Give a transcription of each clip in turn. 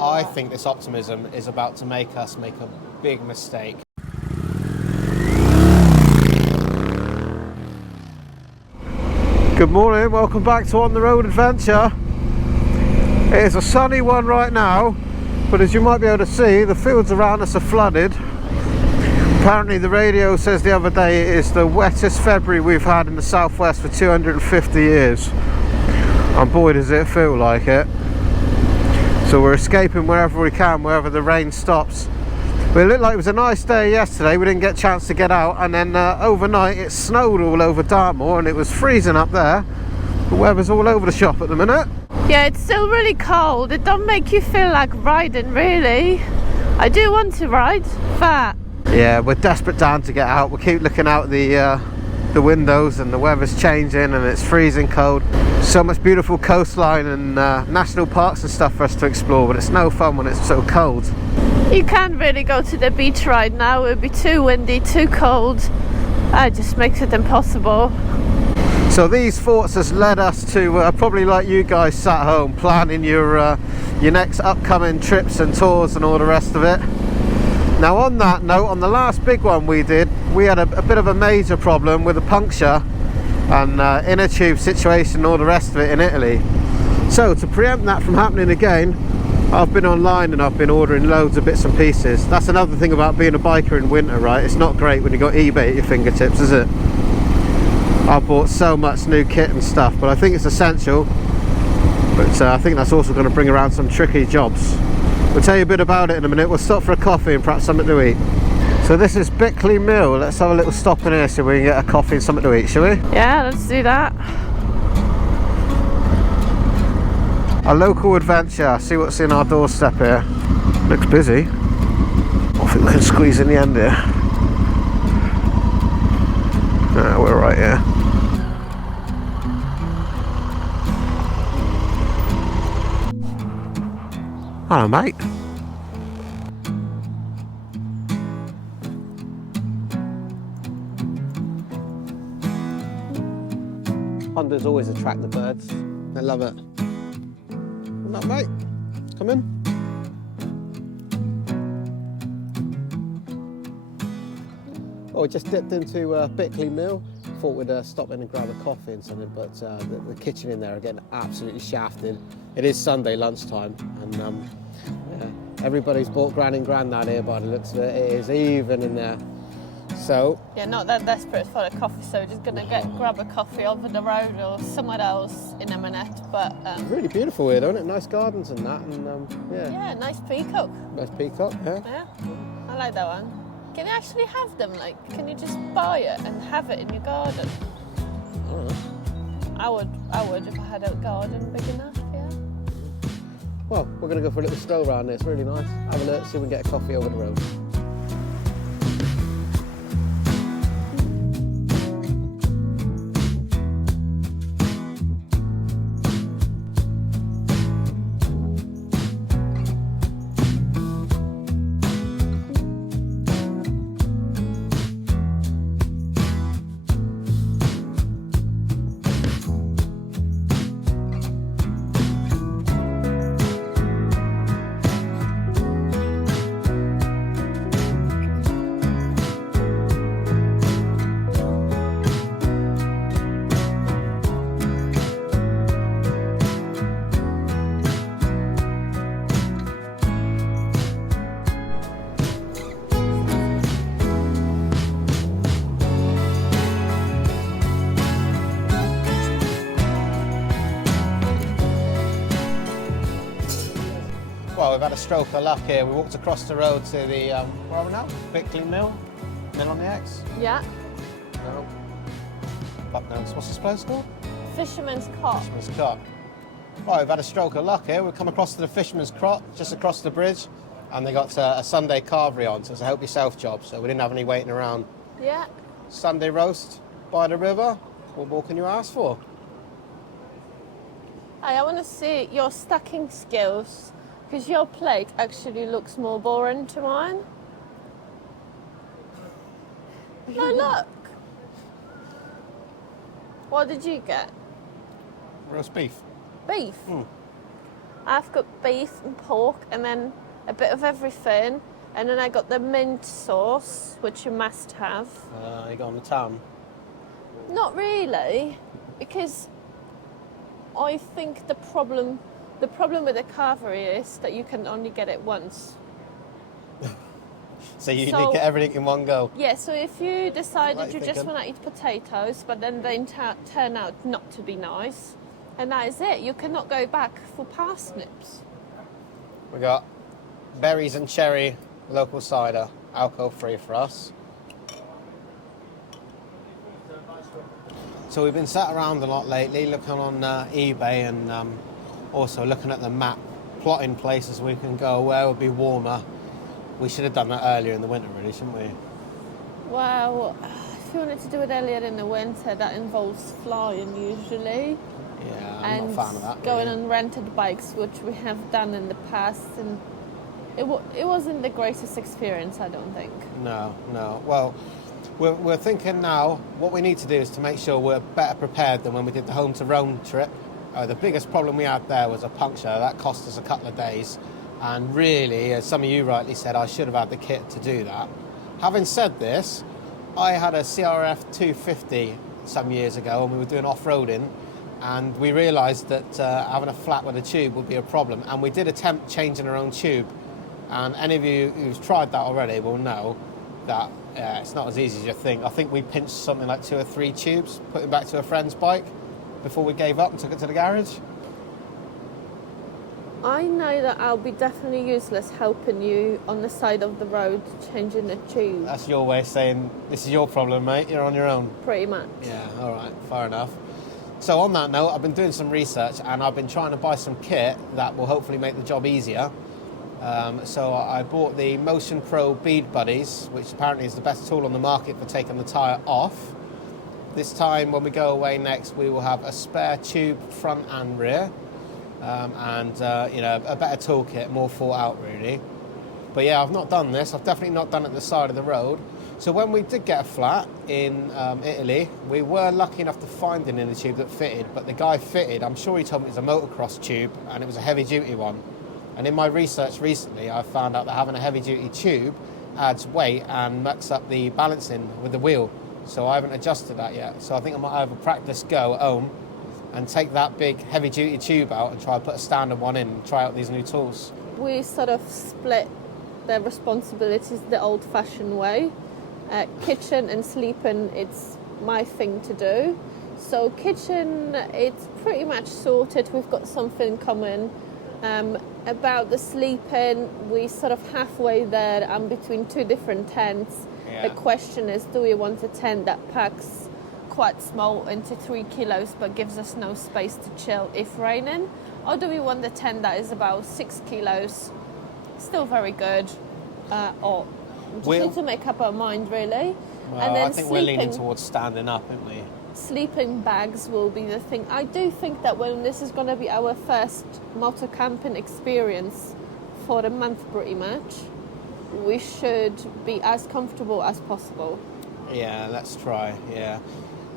I think this optimism is about to make us make a big mistake. Good morning, welcome back to On the Road Adventure. It is a sunny one right now, but as you might be able to see, the fields around us are flooded. Apparently the radio says the other day it is the wettest February we've had in the southwest for 250 years. And boy does it feel like it. So we're escaping wherever we can, wherever the rain stops. But it looked like it was a nice day yesterday. We didn't get a chance to get out, and then overnight it snowed all over Dartmoor and it was freezing up there. The weather's all over the shop at the minute. Yeah, it's still really cold. It don't make you feel like riding, really. I do want to ride, but... Yeah, we're desperate down to get out. We keep looking out the windows and the weather's changing and it's freezing cold. So much beautiful coastline and national parks and stuff for us to explore, but it's no fun when it's so cold. You can't really go to the beach right now. It would be too windy, too cold. It just makes it impossible. So these thoughts has led us to probably like you guys sat home planning your next upcoming trips and tours and all the rest of it. Now on that note, on the last big one we did, we had a bit of a major problem with a puncture and inner tube situation and all the rest of it in Italy. So to preempt that from happening again, I've been online and I've been ordering loads of bits and pieces. That's another thing about being a biker in winter, right? It's not great when you've got eBay at your fingertips, is it? I've bought so much new kit and stuff, but I think it's essential. But I think that's also going to bring around some tricky jobs. We'll tell you a bit about it in a minute. We'll stop for a coffee and perhaps something to eat. So this is Bickley Mill. Let's have a little stop in here so we can get a coffee and something to eat, shall we? Yeah, let's do that. A local adventure. See what's in our doorstep here. Looks busy. I think we can squeeze in the end here. We're right here. Hello, mate. Hondas always attract the birds. They love it. Come on, mate. Come in. Well, we just dipped into Bickley Mill. Thought we'd stop in and grab a coffee and something, but the kitchen in there are getting absolutely shafted. It is Sunday lunchtime, and yeah, everybody's bought Granny and Grandad here by the looks of it. It is even in there. So yeah, not that desperate for a coffee, so we're just gonna grab a coffee over the road or somewhere else in a minute. But it's really beautiful here, don't it? Nice gardens and that, and yeah. Yeah, nice peacock. Nice peacock, yeah. Yeah, I like that one. Can you actually have them? Like, can you just buy it and have it in your garden? I don't know. I would if I had a garden big enough. Yeah. Well, we're gonna go for a little stroll around there. It's really nice. Have a look, see if we can get a coffee over the road. Well, we've had a stroke of luck here. We walked across the road to the, where are we now? Bickley Mill? Mill on the X? Yeah. No. Fuck knows. What's this place called? Fisherman's Cot. Fisherman's Cot. Well, we've had a stroke of luck here. We've come across to the Fisherman's Cot, just across the bridge, and they got a Sunday carvery on, so it's a help yourself job, so we didn't have any waiting around. Yeah. Sunday roast by the river. What more can you ask for? Hey, I want to see your stacking skills, because your plate actually looks more boring to mine. No, look. What did you get? Roast beef. Beef? I've got beef and pork and then a bit of everything. And then I got the mint sauce, which you must have. You got on the town? Not really, because I think the problem with the carvery is that you can only get it once. So you did get everything in one go? Yeah, so if you decided you just want to eat potatoes, but then they turn out not to be nice, and that is it. You cannot go back for parsnips. We got berries and cherry local cider, alcohol-free for us. So we've been sat around a lot lately, looking on eBay and also looking at the map, plotting places we can go where would be warmer. We should have done that earlier in the winter, really, shouldn't we? Well, if you wanted to do it earlier in the winter, that involves flying usually. Yeah, I'm not a fan of that. Going on rented bikes, which we have done in the past, and it wasn't the greatest experience, I don't think. No. Well, we're thinking now, what we need to do is to make sure we're better prepared than when we did the home to Rome trip. The biggest problem we had there was a puncture. That cost us a couple of days. And really, as some of you rightly said, I should have had the kit to do that. Having said this, I had a CRF 250 some years ago when we were doing off-roading, and we realised that having a flat with a tube would be a problem, and we did attempt changing our own tube. And any of you who's tried that already will know that it's not as easy as you think. I think we pinched something like 2 or 3 tubes, put it back to a friend's bike before we gave up and took it to the garage. I know that I'll be definitely useless helping you on the side of the road changing the tube. That's your way of saying, this is your problem, mate, you're on your own. Pretty much. Yeah, alright, fair enough. So on that note, I've been doing some research and I've been trying to buy some kit that will hopefully make the job easier. So I bought the Motion Pro Bead Buddies, which apparently is the best tool on the market for taking the tyre off. This time when we go away next, we will have a spare tube front and rear. And a better toolkit, more thought out really. But yeah, I've not done this. I've definitely not done it at the side of the road. So when we did get a flat in Italy, we were lucky enough to find an inner tube that fitted. But the guy fitted, I'm sure he told me it was a motocross tube, and it was a heavy duty one. And in my research recently, I found out that having a heavy duty tube adds weight and mucks up the balancing with the wheel. So I haven't adjusted that yet. So I think I might have a practice go at home and take that big heavy duty tube out and try to put a standard one in and try out these new tools. We sort of split their responsibilities the old fashioned way. Kitchen and sleeping, it's my thing to do. So kitchen, it's pretty much sorted. We've got something in common. About the sleeping, we sort of halfway there. I'm between 2 different tents. Yeah. The question is, do we want a tent that packs quite small into 3 kilos but gives us no space to chill if raining, or do we want a tent that is about 6 kilos, still very good, or just need to make up our mind really. Well, and then I think we're leaning towards standing up, aren't we? Sleeping bags will be the thing. I do think that when this is going to be our first motor camping experience for a month pretty much, we should be as comfortable as possible. Yeah, let's try, yeah.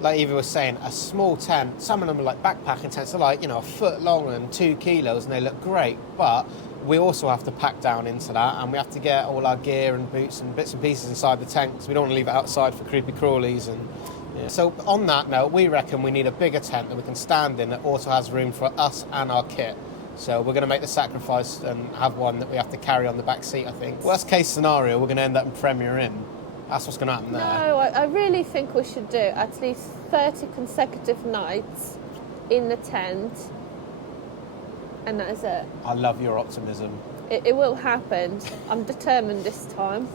Like Eva was saying, a small tent, some of them are like backpacking tents, are like, a foot long and 2 kilos and they look great, but we also have to pack down into that and we have to get all our gear and boots and bits and pieces inside the tent because we don't want to leave it outside for creepy crawlies. And yeah. So on that note, we reckon we need a bigger tent that we can stand in that also has room for us and our kit. So we're going to make the sacrifice and have one that we have to carry on the back seat, I think. Worst case scenario, we're going to end up in Premier Inn. That's what's going to happen there. No, I really think we should do at least 30 consecutive nights in the tent, and that is it. I love your optimism. It will happen. I'm determined this time.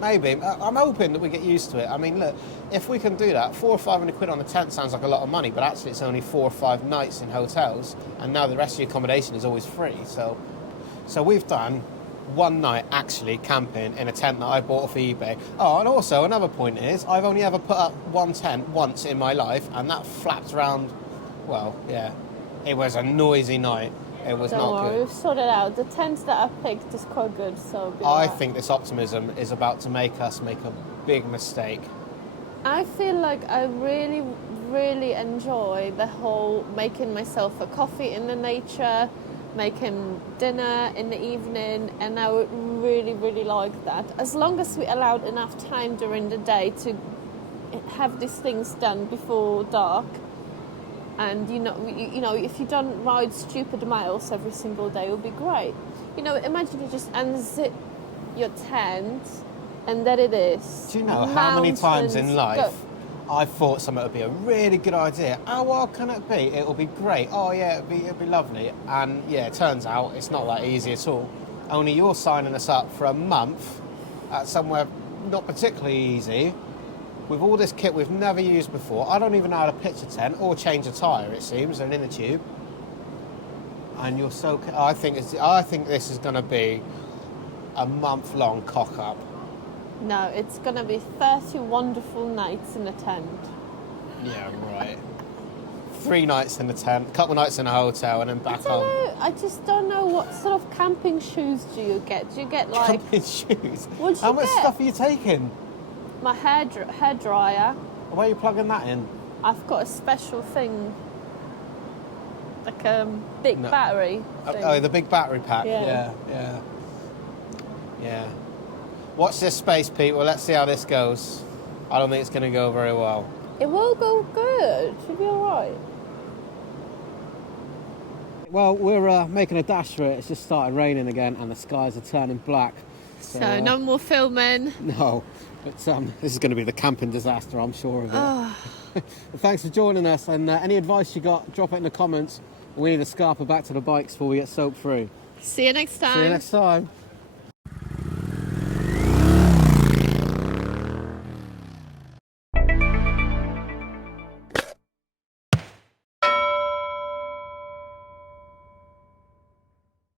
Maybe. I'm hoping that we get used to it. I mean, look, if we can do that, 400 or 500 quid on a tent sounds like a lot of money, but actually it's only 4 or 5 nights in hotels, and now the rest of the accommodation is always free. So we've done one night actually camping in a tent that I bought off eBay. Oh, and also another point is I've only ever put up one tent once in my life, and that flapped around. Well, yeah, it was a noisy night. It was Don't not worry, good. we've sorted out. The tent that I picked is quite good, so I think this optimism is about to make us make a big mistake. I feel like I really, really enjoy the whole making myself a coffee in the nature, make him dinner in the evening, and I would really, really like that. As long as we allowed enough time during the day to have these things done before dark. And you know, if you don't ride stupid miles every single day, it would be great. You know, imagine you just unzip your tent, and there it is. Do you know how many times in life Go. I thought something would be a really good idea? How well can it be? It'll be great. Oh yeah, it'll be lovely. And yeah, it turns out it's not that easy at all. Only you're signing us up for a month at somewhere not particularly easy, with all this kit we've never used before. I don't even know how to pitch a tent or change a tyre, it seems, and in a tube. And you're so... I think this is going to be a month-long cock-up. No, it's going to be 30 wonderful nights in a tent. Yeah, right. 3 nights in the tent, a couple of nights in a hotel, and then back home. I just don't know what sort of camping shoes do you get? Do you get like... Camping shoes? What do you How much get? stuff are you taking? My hair dryer. Where are you plugging that in? I've got a special thing, like a big battery thing. Oh, the big battery pack. Yeah. Yeah. Watch this space, people. Let's see how this goes. I don't think it's going to go very well. It will go good. Should be all right. Well, we're making a dash for it. It's just started raining again, and the skies are turning black. So no more filming. No, but this is going to be the camping disaster, I'm sure of it. Well, thanks for joining us, and any advice you got, drop it in the comments. We need to scarper back to the bikes before we get soaked through. See you next time. See you next time.